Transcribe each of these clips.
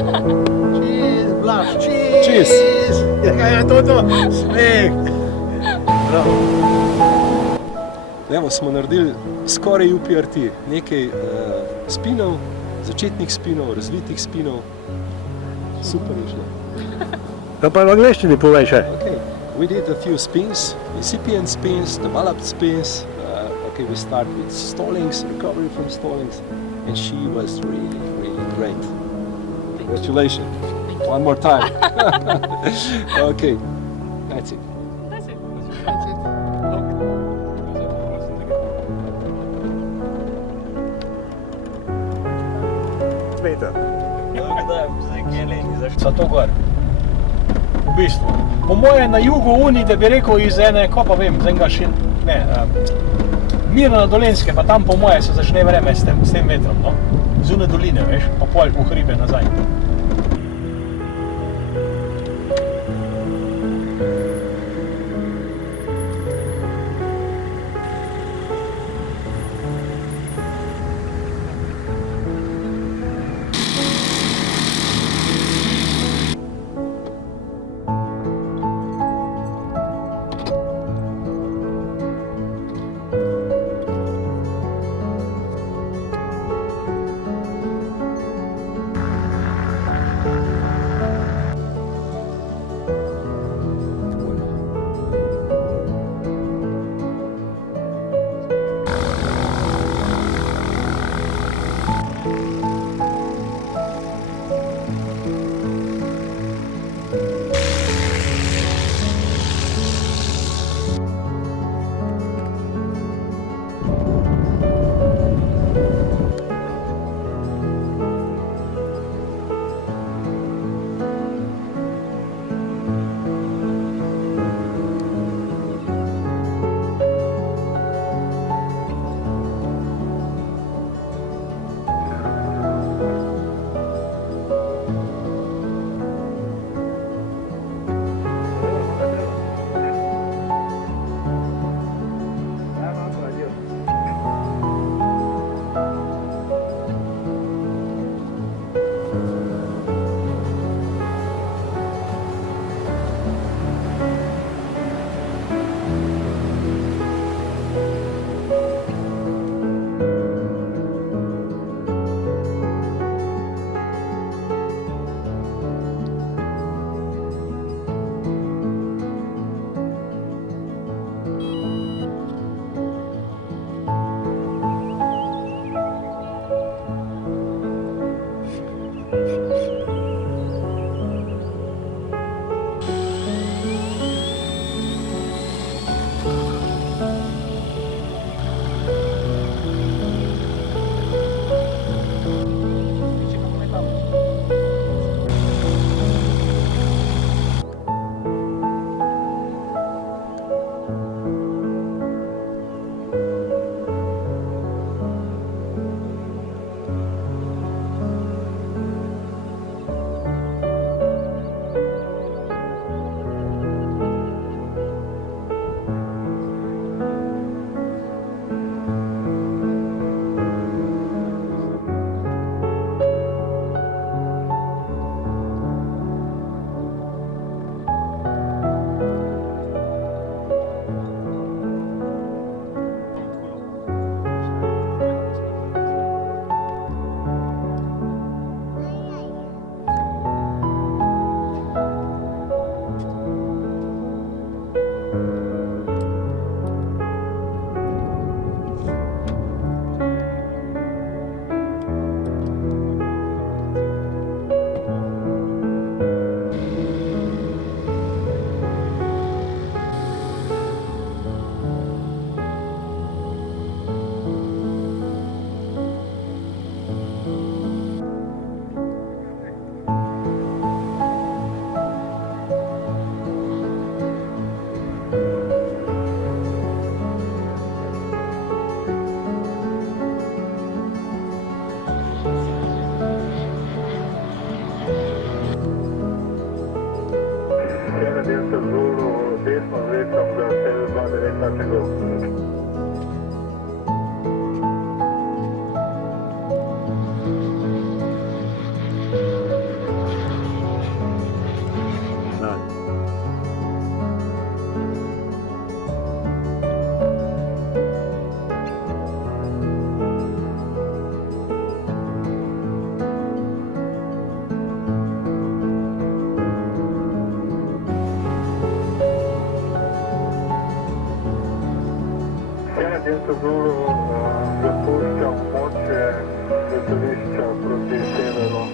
Cheese, bluff, cheese! Cheese. Ja, to, smeh! Bravo. Evo, smo naredili skoraj UPRT, nekaj spinov, začetnih spinov, razvitih spinov. Super je šlo. To pa v angleščini povej še. Okay. We did a few spins, incipient spins, developed spins. Okay, we start with stallings, recovery from stallings, and she was really, really great. Congratulations. One more time. Okay, that's it. That's it. Meter. Za to gor. V bistvu. Po moje na jugu Uniji, da bi rekel iz ene, ko pa vem, z enega Mirna na Dolenjske, pa tam po moje se začne vreme s tem vetrom, no? Zunaj doline, veš, pa pol v hribe nazaj. Šadulovo zapušča območje letališča proti severu.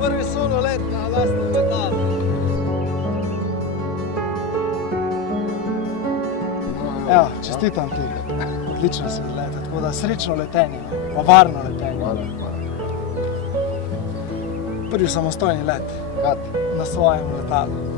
Prvi solo let na lastnem letalu. Evo, čestitam ti. Odlično si odletel, tako da srečno letenje, pa varno letenje. Prvi samostojni let na svojem letalu.